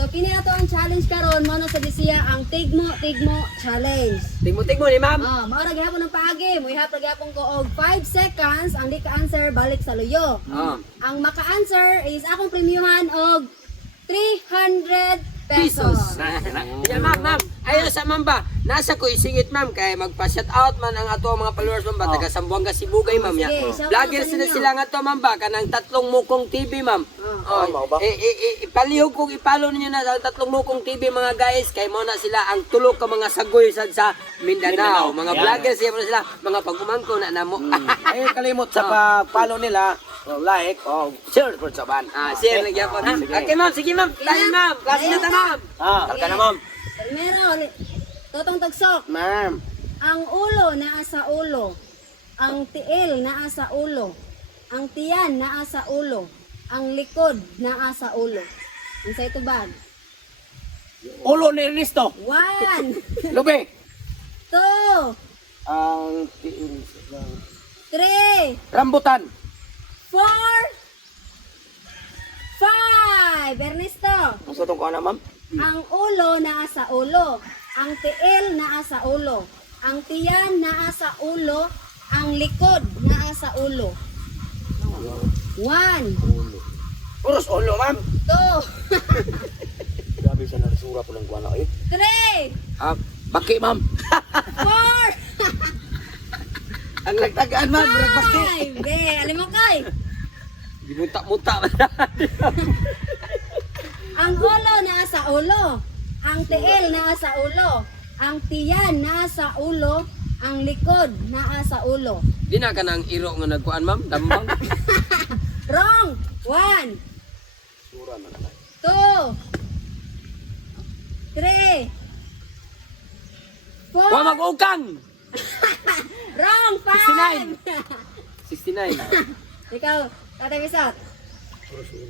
So kini ato ang challenge karon mo na sa bisiya ang tigmo challenge. Tigmo ni ma'am. Oh, mao ra gyapon ang paagi, mo ihapon gyapon ko og 5 seconds ang di ka answer balik sa luyo. Ang maka-answer is akong premiuman og 300 pesos. Yan ma'am. Ayo sa ma'am ba? Nasa ko isingit ma'am kay magpa-shout out man ang ato mga followers ma'am ba taga Sambuanga Sibugay ma'am ya. Sige, shout out Vlogger sa sila inyo. sila nga to ma'am ba kanang tatlong mukong TV ma'am. Ipalihog kong ipalo ninyo na sa tatlong mukong TV mga guys kay mo na sila ang tulo ka mga sagoy sa Mindanao. Mga vlogger sila sila mga pagumangko na namo. Ay kalimot sa pag-follow nila, like, share po sa ban. Share lang yapon ha. Okay ma'am, sige ma'am. Tayo ma'am. Klase na ta ma'am. Karga na ma'am. Primero, totong tagsok. Ma'am. Ang ulo naa sa ulo. Ang tiil naa sa ulo. Ang tiyan naa sa ulo. Ang likod naa sa ulo. Ang sa ito ba? Ulo ni Ernesto. 1, Lubi. 2, Ang 3, rambutan. 4, 5. Ernesto. Ang sa tong na ma'am. Ang ulo naa sa ulo. Ang tiil naa sa ulo. Ang tiyan naa sa ulo. Ang likod naa sa ulo. 1, Puros ulo ma'am. 2, Grabe sa narsura po ng kuwana eh. 3, Baki ma'am. 4, Ang lagtagaan ma'am, murag baki. 5. Be, alimakay. Gimunta-munta. Ang ulo naa sa ulo. Ang tiil naa sa ulo. Ang tiyan naa sa ulo. Ang likod naa sa ulo. Di na ka nang iro nga nagkuan ma'am, dambang. Wrong. 1, Sura man na. 2, 3, 4. Wa mag-ukang. Wrong. 5. 69. Ikaw, Tatay Bisot.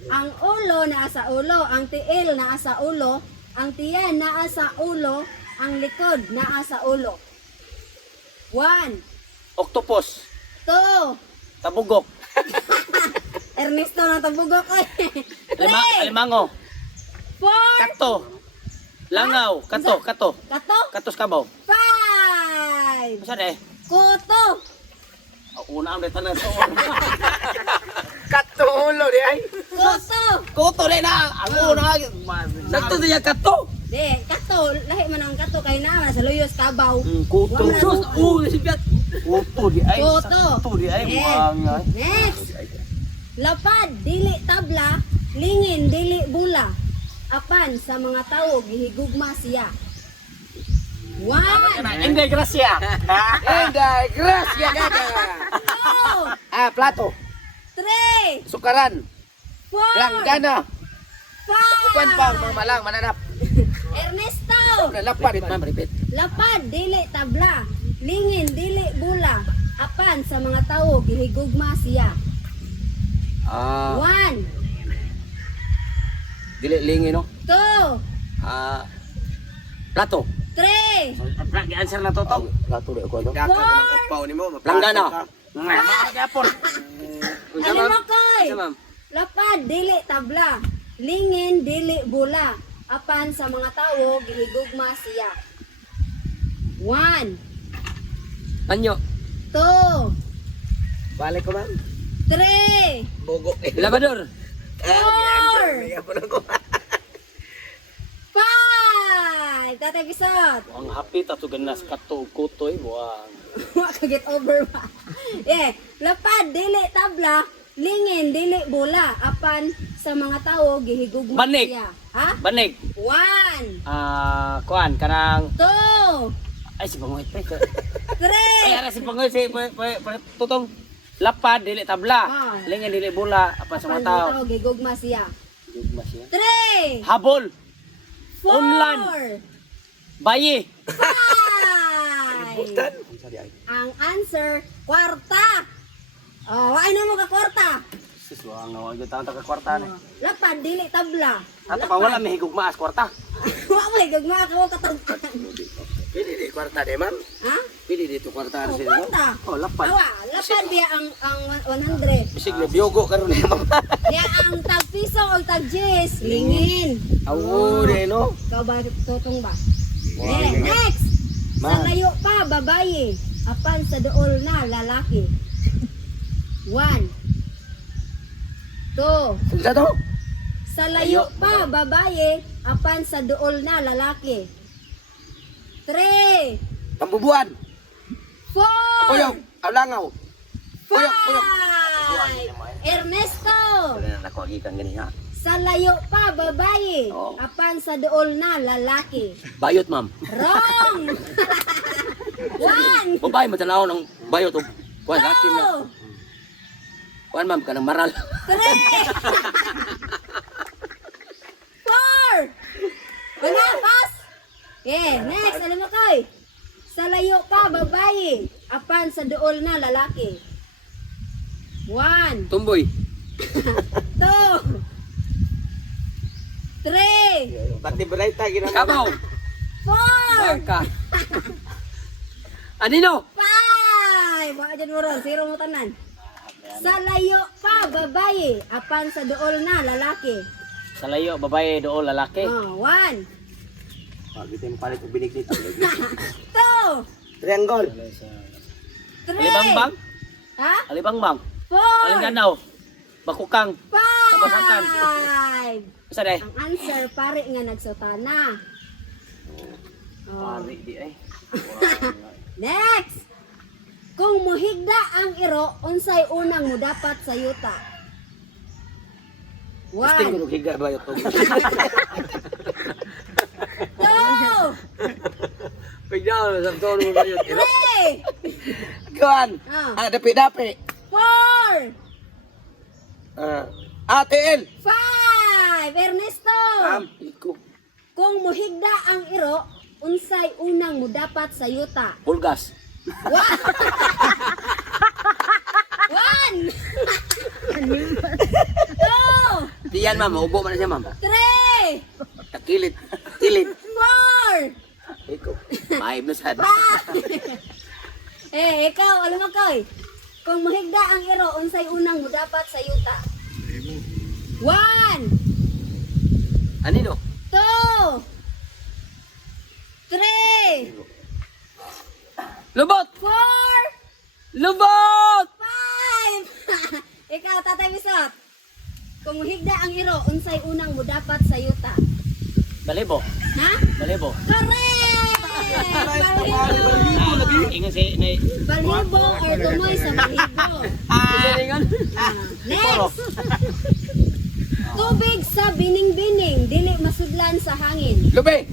Ang ulo naa sa ulo, ang tiil naa sa ulo, ang tiyan naa sa ulo, ang likod naa sa ulo. 1, Octopus. 2, Tabugok. Ernesto na tabugok ko. 3, Alimango. 4, Kato. Langaw. Kato. kato, Katos kabaw. 5, Saan eh? kuto, Una ang deta na sa ulo. Kato ulo di ay. kuto. Kuto rin na. Ang una. Sakto diya kato. Di, kato, lahi man ang kato kay na sa luyos kabaw. Kuto. Wala. Sus, nasibiyat. Kuto di ay. Kuto. Kuto di ay. Eh, Muang. Next. Lapad, dili tabla, lingin, dili bula. Apan sa mga tao, gihigugma siya. 1, Inday gracia. Enday, gracias gaga. 2, Plato. 3, Sukaran. 4, Langgana. 5. Upan pang mga malang mananap. Ernesto. Lapad ma'am, repeat. Lapad, dili tabla, lingin, dili bula. Apan sa mga tao, gihigugma siya. 1, Dili lingi no. 2, Plato. 3, Answer na to to. Plato di ako no. 4, Langgana. Gapon. Unsa ma'am? Alimakoy. Unsa ma'am? Lapad, dili tabla, lingin, dili bula. Apan sa mga tao, gihigugma siya. 1, Anyo. 2, Balik ko ma'am. 3, Bugok eh. Labador. 4, 5. Tatay Bisot. Ang hapit ato ganas kato kutoy buang. Makaget over ba? Lapad, dili tabla, lingin, dili bula. Apan sa mga tao, gihigugma Banig. siya. Ha? Banig. 1, Kuan kanang 2, ay si Pangoy pa. 3, Ay ara si Pangoy si tutong lapad dili tabla. Ah. Lingan dili bula apa sa apan mga tao. gigugma siya. Gugma siya. 3, Habol, 4, Unlan. bayi. 5. Ang answer, kwarta. Oh, why na mo ka kwarta? Sus wang nawag yung tawag ka kwarta ni. Lapad, dili tabla. Ato pa wala may higugma as kwarta. Wa mo gigugma ka katong. Dili di kwarta di ma'am. Ha? Pili dito kwarta Oh, sila. kwarta. Oh, lapad. Awa, lapad biya ang 100. Bisig na biyogo karon ni ma'am. Diya ang tag piso o tag 10, lingin. Awo de no. Ikaw ba tutong ba? Next. Sa Ma. layo pa, babae. Apan sa dool na, lalaki. 1. 2. Unsa to? Sa layo pa, babae. Apan sa dool na, lalaki. 3. Tambubuan. 4. Puyok, alangaw. 5. Ernesto. Wala na ako gikan gani ha. Sa layo pa, babae. Oh. Apan sa dool na, lalaki. Bayot ma'am. Wrong! 1. Babae matanaw ng bayot og kuan hakim na. 2. Kuan ma'am kanang maral. 3. 4. Wala, pass. Okay, next. Alam mo koy. Sa layo pa, babae. Apan sa dool na, lalaki. 1. Tumboy. 2. 3. Pati berayta ginang. Kabaw. 4. Baka. Anino? 5. Baka dyan mo ron. Zero mo tanan. Sa layo pa, babae. Apan sa dool na, lalaki. Sa layo babae dool lalaki. 1. Pag ito yung palit og binig dito. 2. Triangle. 3. Alibangbang? Ha? Alibangbang. 4. Alinganaw. Bakukang. 5. Tabasakan. Usa day? Ang answer, pare nga nagsutana. Oh. di ay. Next. Kung muhigda ang iro, unsay unang mo dapat sa yuta? Testing 1. ko higa bayot og. 2. Pigdaw sa tono mo yun. 3. Kuan. Ah. Dapi-dapi. 4. ATL. 5. Ernesto. Iko. Kung muhigda ang iro, unsay unang mo dapat sa yuta? Pulgas. 1. 2. Diyan ma'am, maubo man na siya ma'am. 3. Takilit. Kilit. 4. Iko. Maib na sad. Ikaw, alam mo koy. Kung muhigda ang iro, unsay unang mo dapat sa yuta? 1. Anino? 2. 3. Lubot! 4. Lubot! 5. Ikaw, Tatay Bisot. Kung muhigda ang iro, unsay unang mo dapat sa yuta? Balibo. Ha? Balibo. Correct! Balibo! Ingon si nay. Balibo or tumoy sa balibo. Galingan. Next! Tubig sa bining-bining, dili masudlan sa hangin. Lubi.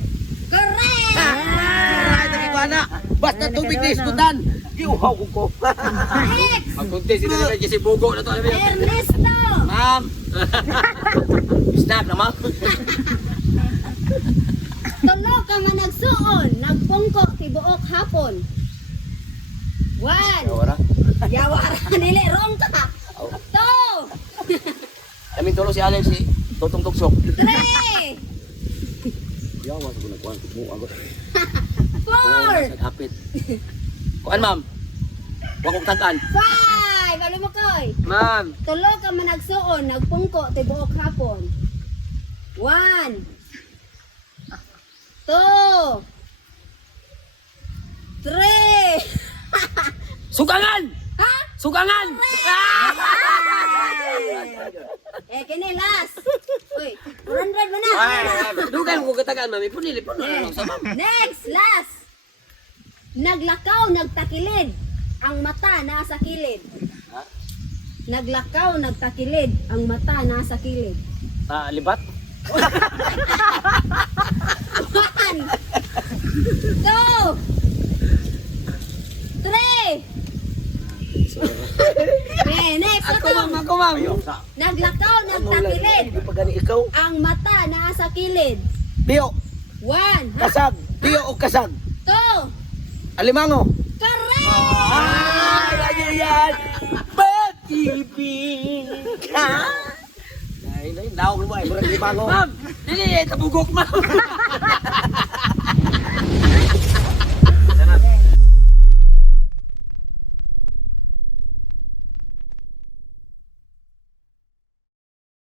Correct! Ay, dali ko ana. Basta tubig ni iskutan. Iuhaw ko. Next! Magkunti sila na kasi bugo na to. Alam mo yun? Ernesto! Ma'am. Snap na ma'am. Tulo ka nga nagsuon, nagpungko tibuok hapon. 1. Ora. Yawara, dili, wrong ka. 2. Kami tulo si Alex si Totong Tuksok. 3. Yawa sa kunakuan mo agot. 4. Hapit. Kuan ma'am. Wa ko tag-an. 5. Alam mo koy. Ma'am. Tulo ka man nagsuon, nagpungko tibuok hapon. 1. 2. 3. Sugangan! Ha? Sugangan! Kini last. Uy, 400 mo na. Dugan ko katagaan ma'am. Ipunili po na lang sa ma'am. Next, last. Naglakaw, nagtakilid. Ang mata nasa kilid. Naglakaw, nagtakilid. Ang mata nasa kilid. Libat. 1. 2. 3. Next, Ako ito. ma'am, ako ma'am. Naglakaw, nagtakilid. Pagani ikaw. Ang mata nasa kilid. Biyo. 1. Kasag. Biyo o kasag. 2. Alimango. Correct! Lagi yan. Pag-ibig ka. Ay, daw mo ay murag limango. Ma'am, dili tabugok ma'am.